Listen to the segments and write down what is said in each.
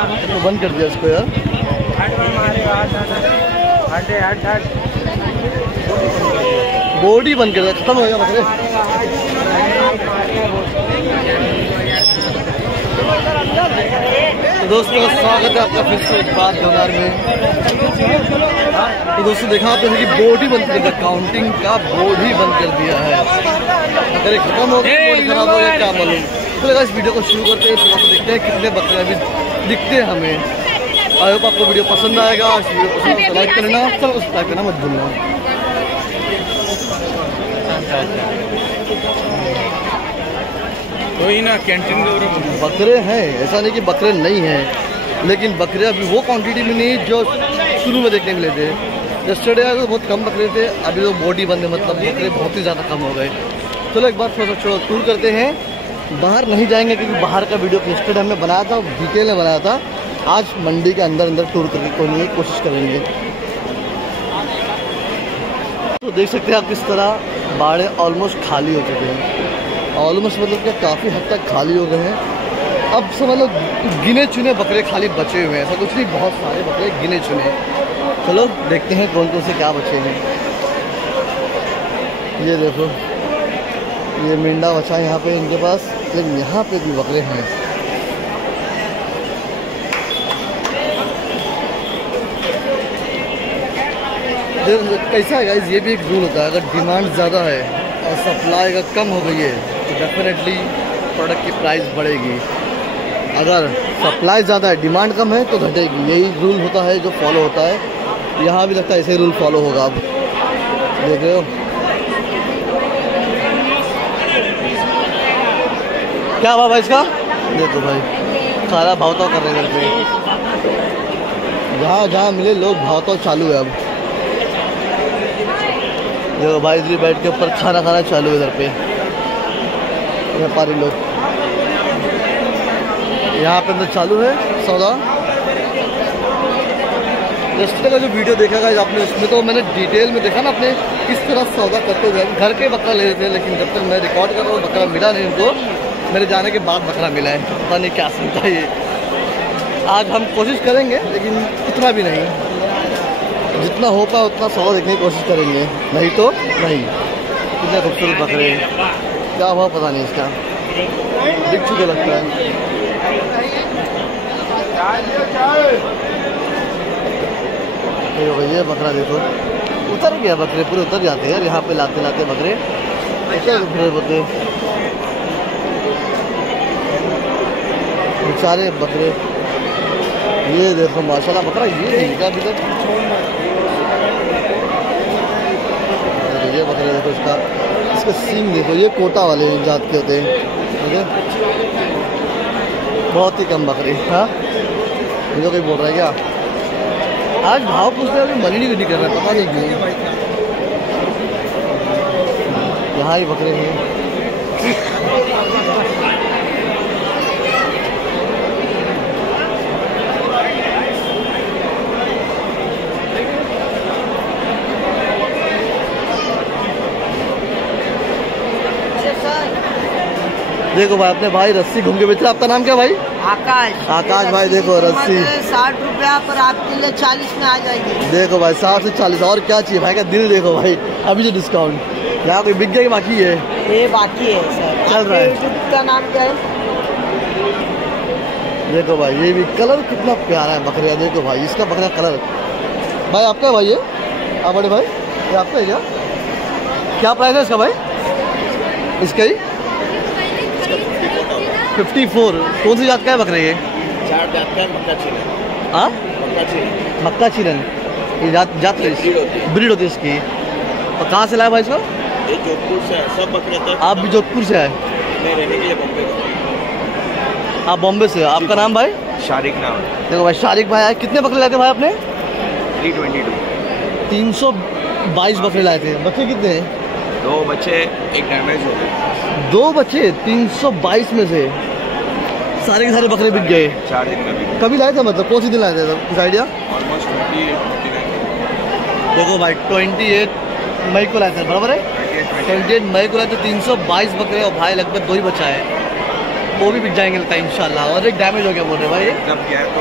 तो बंद कर दिया इसको यार। बॉडी बंद कर दिया, खत्म हो गया बकरे। तो दोस्तों स्वागत है आपका फिर से एक बात जोनार में। तो दोस्तों देखा आपने कि बोर्ड ही बंद कर दिया, काउंटिंग का बोर्ड ही बंद कर दिया है। अगर खत्म हो गया बोर्ड खराब हो गया क्या मालूम। तो लगा इस वीडियो को शुरू करते हैं, थोड़ा सा देखते हैं कितने बकरे अभी दिखते हैं हमें। आई होप आपको वीडियो पसंद आएगा। इस वीडियो पसंद तो लाइक करना, सब्सक्राइब करना मत भूलना। वही ना कैंटीन के बकरे हैं, ऐसा नहीं कि बकरे नहीं हैं, लेकिन बकरे अभी वो क्वांटिटी में नहीं जो शुरू में देखने मिले थे। यस्टरडे तो बहुत कम बकरे थे, अभी तो बॉडी बंद है, मतलब बकरे बहुत ही ज़्यादा कम हो गए। चलो एक बार थोड़ा सा टूर करते हैं। बाहर नहीं जाएंगे क्योंकि बाहर का वीडियो यस्टरडे हमने बनाया था, डिटेल में बनाया था। आज मंडी के अंदर अंदर टूर करके कोई नहीं कोशिश करेंगे। तो देख सकते हैं आप किस तरह बाड़े ऑलमोस्ट खाली हो चुके हैं। ऑलमोस्ट मतलब क्या काफ़ी हद तक खाली हो गए हैं। अब समझ लो गिने चुने बकरे खाली बचे हुए हैं, ऐसा कुछ नहीं, बहुत सारे बकरे गिने चुने। चलो देखते हैं कौन कौन से क्या बचे हैं। ये देखो ये मेंढा बचा है यहाँ पे इनके पास, लेकिन यहाँ पे भी बकरे हैं। कैसा है गाइस, ये भी एक रूल होता है, अगर डिमांड ज़्यादा है और सप्लाई अगर कम हो गई है तो डेफिनेटली प्रोडक्ट की प्राइस बढ़ेगी। अगर सप्लाई ज़्यादा है डिमांड कम है तो घटेगी। यही रूल होता है जो फॉलो होता है। यहाँ भी लगता है ऐसे ही रूल फॉलो होगा। अब देख रहे हो क्या हुआ भाई इसका, देखो भाई खाना भावताव कर रहे हैं घर पे। जहाँ जहाँ मिले लोग भावताव चालू है। अब देखो भाई इधर बैठ के ऊपर खाना खाना चालू है इधर पे व्यापारी लोग। यहाँ पे अंदर चालू है सौदा। यस्टरडे का जो वीडियो देखा गया आपने, उसमें तो मैंने डिटेल में देखा ना अपने किस तरह सौदा करते हुए। घर के बकरा ले रहे थे, लेकिन जब तक मैं रिकॉर्ड कर रहा हूँ बकरा मिला नहीं उनको। मेरे जाने के बाद बकरा मिला है, पता नहीं क्या सुनता है ये। आज हम कोशिश करेंगे लेकिन इतना भी नहीं, जितना हो पाए उतना सौदा देखने की कोशिश करेंगे, नहीं तो नहीं। कितने खूबसूरत बकरे, क्या हुआ पता नहीं इसका, दिख चुके लगता है। ये बकरा देखो उतर गया, बकरे पूरे उतर जाते हैं यार यहाँ पे लाते लाते बकरे उतर होते बेचारे बकरे। ये देखो माशाल्लाह बकरा ये क्या अभी तक। ये बकरे देखो इसका सींग देखो, ये कोटा वाले जात के होते हैं, ठीक है। बहुत ही कम बकरे। हाँ मुझे कोई बोल रहा है क्या, आज भाव पूछते हैं मनी नहीं कर रहा है, पता नहीं क्यों। यहाँ ही बकरे हैं। देखो भाई अपने भाई रस्सी घूम के बेच रहे। आपका नाम क्या भाई? आकाश। आकाश भाई देखो रस्सी 60 रुपया पर आपके लिए 40 में आ जाएगी। देखो भाई 60 से 40 और क्या चाहिए भाई का दिल। देखो भाई अभी जो डिस्काउंट यहाँ कोई बिक गया बाकी है, ये बाकी है सर, चल रहा है। का नाम क्या है? देखो भाई ये भी कलर कितना प्यारा है बकरिया। देखो भाई इसका बकरा कलर। भाई आपका भाई है? आप बड़े भाई ये आपका है क्या प्राइस है इसका भाई? इसका ही 54। कौन सी जात का है बकरा ये? हाँ मक्का चिरन, ये जात ब्रीड होती है इसकी। और कहाँ से लाया भाई इसको? जोधपुर से सब बकरे। आप भी जोधपुर से आए? नहीं, रहने के लिए बॉम्बे का। आप बॉम्बे से? आपका नाम भाई? शारिक नाम। देखो भाई शारिक भाई आए। कितने बकरे लाए थे भाई आपने? 322 बकरे लाए थे। बच्चे कितने हैं? 2 बच्चे, एक डैमेज हो गए। 2 बच्चे 322 में से सारे के सारे बकरे बिक गए 4 दिन में। कभी लाए थे, मतलब कौन सी दिन लाए थे कुछ आइडिया? ऑलमोस्ट 28-29। देखो भाई 28 मई को लाए थे, बराबर है? 28 मई को लाए थे 322 बकरे और भाई लगभग 2 ही बचा है। वो भी बिक जाएंगे लगता है इंशाल्लाह। और एक डैमेज हो गया बोल रहे भाई, जब गया तो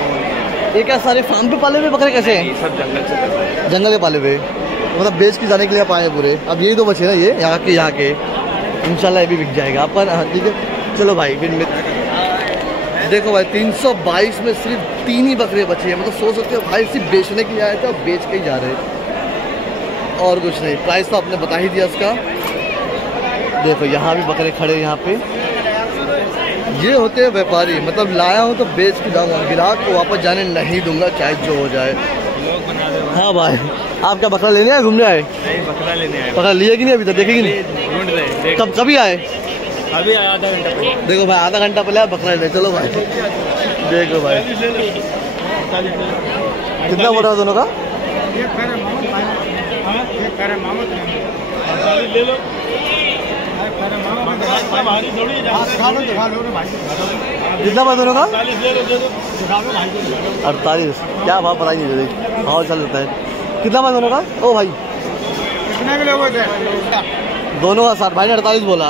ये क्या सारे फार्म पे पाले हुए बकरे कैसे हैं? ये सब जंगल से कर रहे हैं। जंगल के पाले हुए, मतलब बेच के जाने के लिए आप आए पूरे। अब यही 2 बचे ना ये यहाँ के इंशाल्लाह ये भी बिक जाएगा अपन। हाँ ठीक है चलो भाई। फिर देखो भाई 322 में सिर्फ 3 ही बकरे बचे हैं। मतलब सोच सकते हो भाई सिर्फ बेचने के लिए आए थे और बेच के ही जा रहे हैं और कुछ नहीं। प्राइस तो आपने बता ही दिया उसका। देखो यहाँ भी बकरे खड़े हैं। यहाँ पे ये होते हैं व्यापारी, मतलब लाया हूँ तो बेच के जाऊँगा, ग्राहक को वापस जाने नहीं दूंगा चाहे जो हो जाए। हाँ भाई आप क्या बकरा लेने आए घूमने आए? नहीं बकरा लेने आए। बकरा लिए कि नहीं अभी तक? देखेगी नहीं? ढूंढ रहे। कब कभी आए? अभी आधा घंटा पहले। देखो भाई आधा घंटा पहले बकरा ले। चलो भाई देखो भाई कितना बोल रहा है दोनों का? ले लो। कितना भाई दोनों का? 48। क्या भाव पता ही नहीं दे भाव चल जाता है। कितना भाई दोनों का? ओ भाई कितने के लोग थे? दोनों का 60। भाई ने 48 बोला।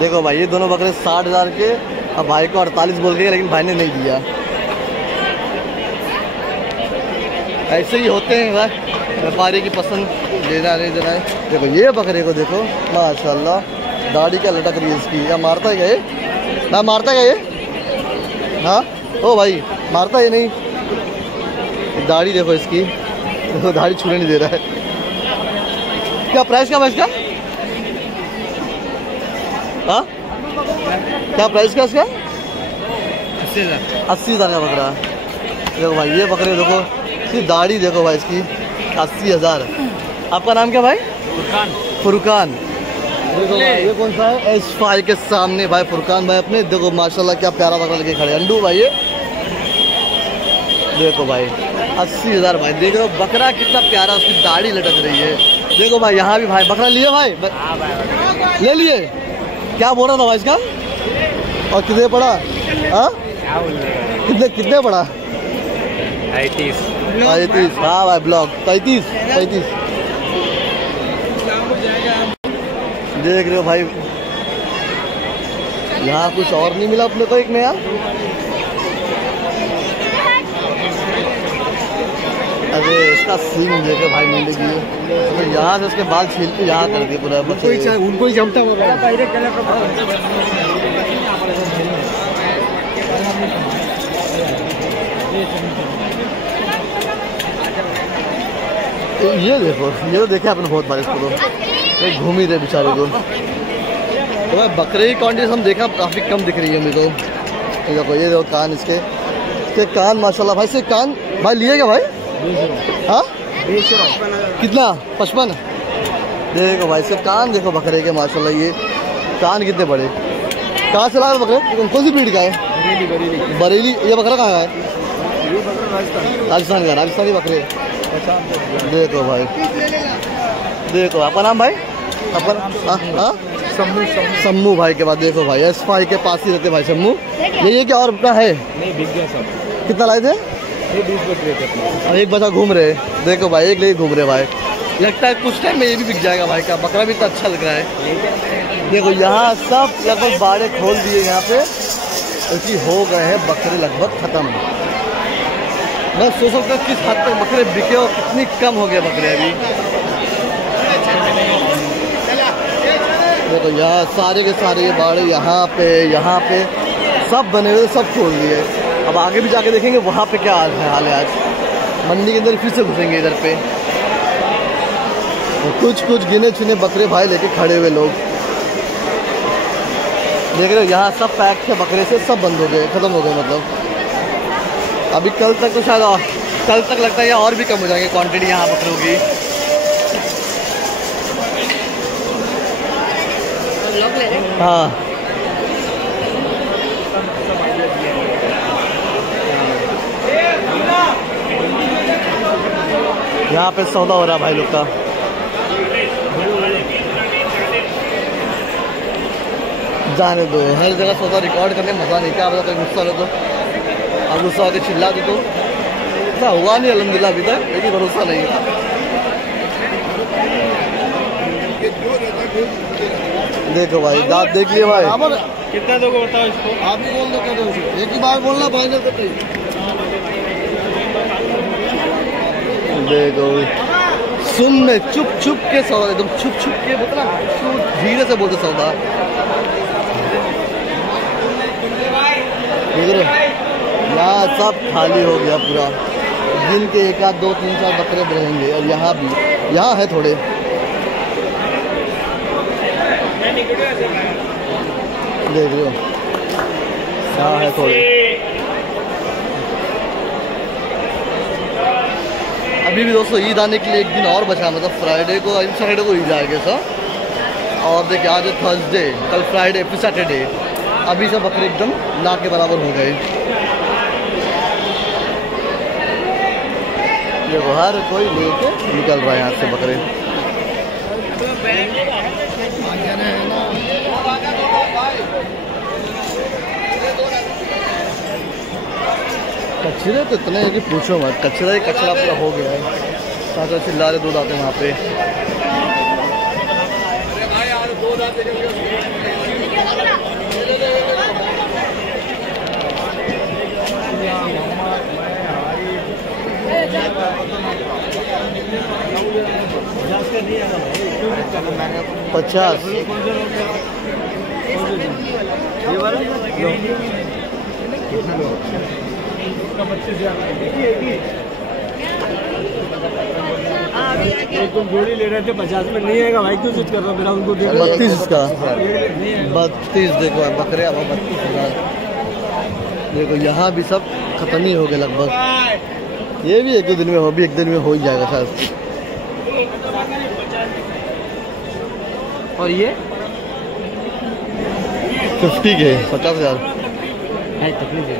देखो भाई ये दोनों बकरे 60,000 के। अब भाई को 48 बोल के, लेकिन भाई ने नहीं दिया। ऐसे ही होते हैं भाई व्यापारी की पसंद, देना नहीं देना है। देखो ये बकरे को देखो माशाल्लाह, दाढ़ी क्या लटक रही है इसकी। या मारता है क्या ये? ना मारता है क्या ये? हाँ ओ भाई मारता है ये नहीं? दाढ़ी देखो इसकी, देखो दाढ़ी छूने नहीं दे रहा है। क्या प्राइस क्या है इसका? हाँ क्या प्राइस क्या इसका? 80,000 का बकरा। देखो भाई ये बकरे देखो, इसकी दाढ़ी देखो भाई इसकी, 80,000। आपका नाम क्या भाई? फुरकान। देखो भाई ये कौन सा है? S5 के सामने भाई फुरकान भाई अपने। देखो माशाल्लाह क्या प्यारा बकरा लेके खड़े। अंडू भाई ये देखो भाई 80,000 भाई। देख रहे हो बकरा कितना प्यारा, उसकी दाढ़ी लटक रही है। देखो भाई यहाँ भी भाई बकरा लिए भाई ले लिए। क्या बोल रहा था भाई इसका? और कितने पड़ा? हाँ कितने पड़ा? 35। हाँ भाई ब्लॉक 35। देख रहे हो भाई यहाँ कुछ और नहीं मिला अपने को एक नया। अरे इसका सीन देखो भाई मिल गई तो यहाँ से उसके बाल छील के यहाँ कर दिए पूरा। उनको ही जमता हो रहा है। ये देखो ये तो देखे आपने बहुत बार इसको, तो एक घूम ही रहे बेचारे को। तो भाई बकरे की क्वांटिटी हम देखा काफ़ी कम दिख रही है मेरे को। देखो ये देखो कान इसके कान माशाल्लाह भाई से कान भाई लिए क्या भाई? हाँ कितना? 55। देखो भाई इसके कान देखो बकरे के माशाल्लाह, ये कान कितने बड़े। कहाँ से लाए बकरे? कौन सी ब्रीड का है? बरेली। ये बकरा कहाँ है? राजस्थान का, राजस्थानी बकरे। देखो भाई देखो आपका नाम भाई? अपन सम्मू भाई के बाद देखो भाई S5 के पास ही रहते भाई सम्मू। ये क्या और अपना है? नहीं बिक गया सब। कितना लाए थे? ये 20 बकरे थे। और एक बचा घूम रहे। देखो भाई एक लेके घूम रहे भाई। लगता है कुछ टाइम में ये भी बिक जाएगा भाई का। बकरा भी इतना अच्छा लग रहा है। देखो यहाँ सब लगभग बाड़े खोल दिए यहाँ पे, क्योंकि हो गए हैं बकरे लगभग खत्म। मैं सोच सकता हूँ किस हद तक बकरे बिके और कितनी कम हो गए बकरे अभी। देखो यहाँ सारे के सारे ये बाड़े यहाँ पे सब बने हुए, सब खोल दिए। अब आगे भी जाके देखेंगे वहाँ पे क्या हाल है। आज मंडी के अंदर फिर से घुसेंगे इधर पे। तो कुछ गिने चुने बकरे भाई लेके खड़े हुए लोग देख रहे हो। यहाँ सब पैक थे बकरे से, सब बंद हो गए, खत्म हो गए। मतलब अभी कल तक तो शायद कल तक लगता है या और भी कम हो जाएंगे क्वांटिटी यहाँ बकरों की। हाँ यहाँ पे सौदा हो रहा है भाई लोग का। जाने दो, हर जगह सौदा रिकॉर्ड करने मज़ा नहीं। क्या पता कोई गुस्सा हो तो अब गुस्सा आके चिल्ला दे तो। ऐसा हुआ नहीं अल्हम्दुलिल्लाह अभी तक, लेकिन भरोसा नहीं है। देखो भाई दांत देख लिए भाई। कितना दोगे बताओ इसको? आप ही बोल दो क्या दो, एक ही बार बोलना फाइनल करते ही। देखो सुन में चुप चुप के सौदा, एकदम छुप छुप के बोलते ना, धीरे से बोलते सौदा। यहाँ सब खाली हो गया पूरा, दिन के 1 आध 2 3 4 बकरे रहेंगे। और यहाँ भी, यहाँ है थोड़े, देख लो यहाँ है थोड़े। अभी भी दोस्तों ईद आने के लिए 1 दिन और बचा, मतलब फ्राइडे को, सैटरडे को ईद आएगा सर। और देखिए आज है थर्सडे, कल फ्राइडे फिर सैटरडे। अभी सब बकरे एकदम ना के बराबर हो गए। देखो हर कोई लेके निकल रहा है यहाँ से बकरे। कचरे तो इतने हैं कि पूछो मत, कचरा ही कचरा पूरा हो गया है। साथ चिल्ला रहे दूध आते हैं वहाँ पे। $50 ये वाला कितना लो? तुम जोड़ी ले रहे थे 50 में, नहीं आएगा भाई, क्यों चूज कर रहा हूँ? मेरा उनको 32 इसका 32। देखो बकरे अब 32,000। देखो यहाँ भी सब खत्म ही हो गए लगभग। ये भी 1-2 दिन में हो, भी 1 दिन में हो ही जाएगा शायद। और ये 50 के 50,000। तकलीफ है।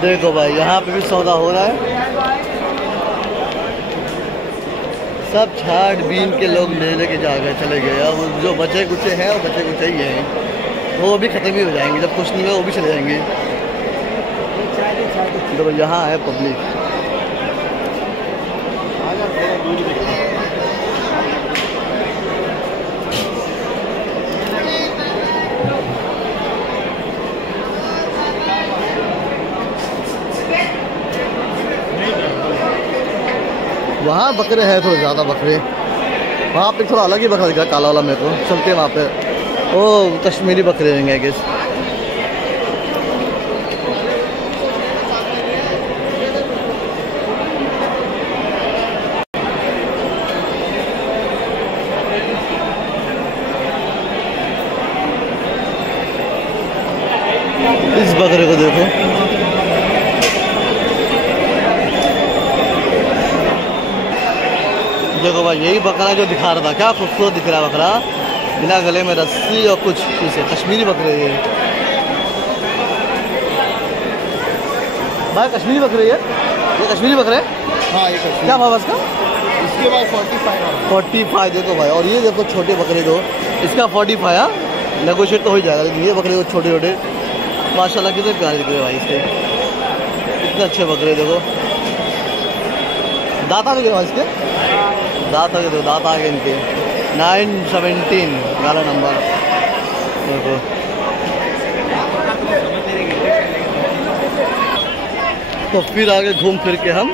देखो भाई यहाँ पे भी सौदा हो रहा है। सब छाट बीन के लोग ले लेके जा गए, चले गए। अब जो बचे कुचे हैं वो बचे कुचे ही हैं, वो भी खत्म ही हो जाएंगे। जब कुछ नहीं होगा वो भी चले जाएंगे। तो यहाँ है पब्लिक। वहाँ बकरे हैं थोड़े ज़्यादा बकरे। वहाँ पे थोड़ा अलग ही बकरा दिखा, काला वाला मेरे को। चलते हैं वहाँ पे, ओ कश्मीरी बकरे रहेंगे आई गेस। इस बकरे को देखो, देखो भाई यही बकरा जो दिखा रहा था, क्या खूबसूरत दिख रहा है बकरा, बिना गले में रस्सी और कुछ चीज़ है। कश्मीरी बकरे ये भाई, कश्मीरी बकरे ये कश्मीरी बकरे। हाँ ये क्या भाव इसका? इसके बाद 45 देखो भाई। और ये देखो छोटे बकरे दो, इसका 45 है। नेगोशिएट तो हो ही जाएगा। लेकिन ये बकरे को छोटे छोटे माशाल्लाह कितने प्यारे दिख रहे भाई इसके, इतने अच्छे बकरे। देखो दांत आगे भाई इसके, दांत आगे दो, दांत आगे इनके। 917 11 नंबर। देखो तो फिर आगे घूम फिर के हम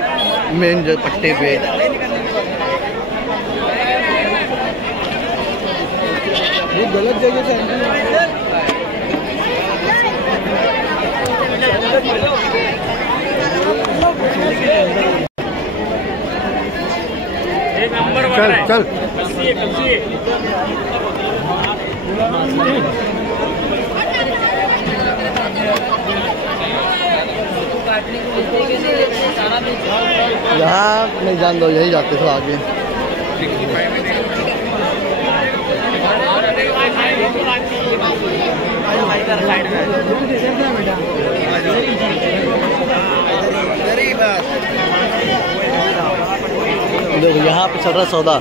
मेन पट्टे पे। ये गलत जगह से चल चल काटने को यहाँ नहीं जान दो, यही जाते थोड़ा आगे। देखो यहाँ पे चल रहा सौदा।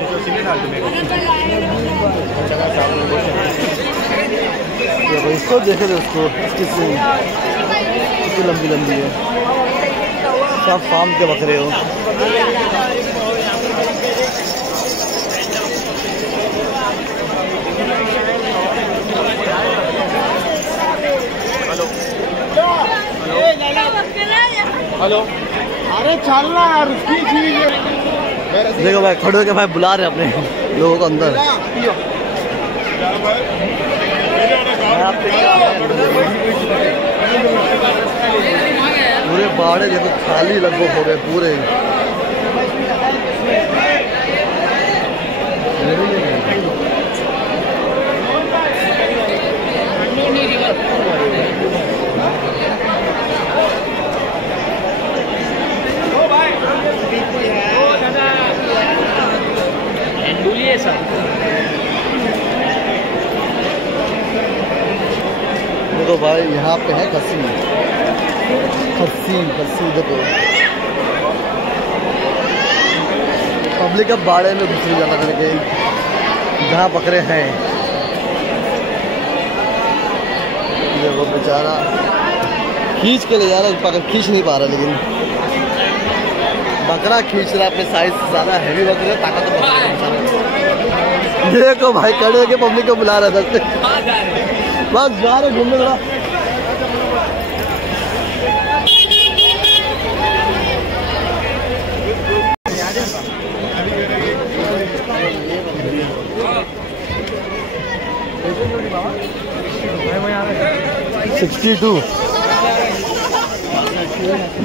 देखो इसको देखे थे, उसको कितनी लंबी लंबी है। सब फार्म के बकरे हो। हेलो, अरे चलना यार, उसकी चीज। देखो भाई खड़े होके भाई बुला रहे अपने लोगों को अंदर। पूरे बाड़े देखो खाली लगभग हो गए पूरे। देखो भाई यहाँ पे है खस्सी देखो। पब्लिक अब बाड़े में घुस जाता करके जहाँ बकरे हैं। देखो बेचारा खींच के ले जा रहा है, पकड़ खींच नहीं पा रहा, लेकिन बकरा खींच रहा अपने साइज से ज़्यादा हैवी बकरे, ताकत तो बकरा। देखो भाई खड़े होके पब्लिक को बुला रहा था, बस जा रहे घूमने थोड़ा। $62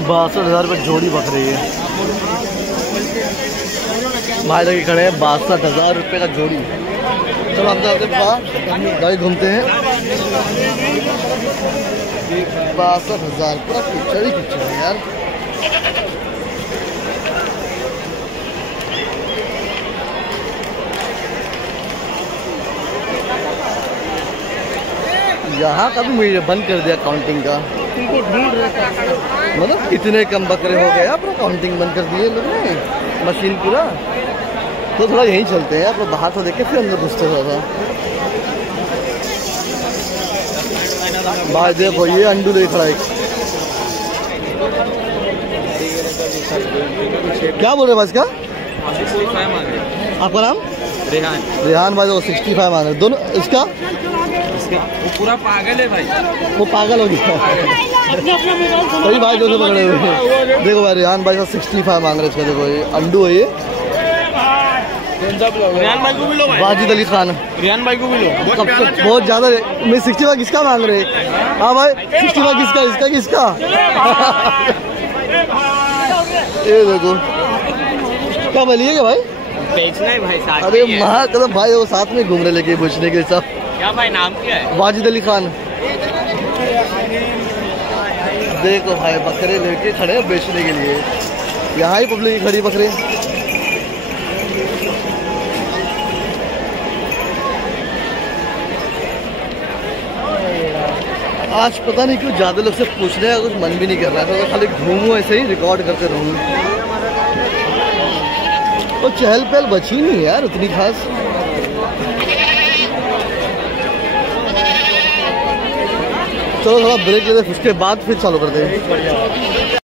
62,000 जोड़ी बक रही है। भाई लगे खड़े हैं 62,000 रुपये का जोड़ी। चलो हम तो गाड़ी घूमते हैं। 62,000 पूरा पिक्चर ही पिक्चर है यार। यहाँ का भी मुझे बंद कर दिया काउंटिंग का। मतलब इतने कम बकरे हो गए, पूरा काउंटिंग बंद कर दिए लोग ने, मशीन पूरा। तो थोड़ा यहीं चलते हैं, आप बाहर से देख के फिर अंदर घुसते थोड़ा। भाई देखो ये अंडू देख रहा है। क्या बोल रहे हैं भाई इसका? आपका नाम? रेहान भाई। वो 65 मांग रहे दोनों। इसका वो पूरा पागल है भाई, वो पागल हो गया। सही भाई दोनों पकड़े हुए हैं। देखो भाई रेहान भाई का 65 मांग रहे इसका। देखो ये अंडू है, ये रेहान भाई को भी लो भाई। वाजिद अली खान, रेहान भाई को भी लो। बहुत ज्यादा। मैं 65 किसका मांग रहे? हाँ भाई 65 किसका? इसका किसका? ये देखो क्या बोलिए क्या भाई? बेचना है भाई साथ। अरे माँ कदम भाई वो साथ में घूम रहे लेके पूछने के सब। क्या भाई नाम क्या है? वाजिद अली खान। देखो भाई बकरे लेके खड़े हैं बेचने के लिए। यहाँ ही पब्लिक खड़ी बकरे। आज पता नहीं क्यों ज्यादा लोग से पूछने का कुछ मन भी नहीं कर रहा था, तो खाली घूमूं ऐसे ही रिकॉर्ड करते रहूं। तो चहल पहल बची नहीं यार उतनी खास। चलो थोड़ा ब्रेक लेते, उसके बाद फिर चालू करते हैं।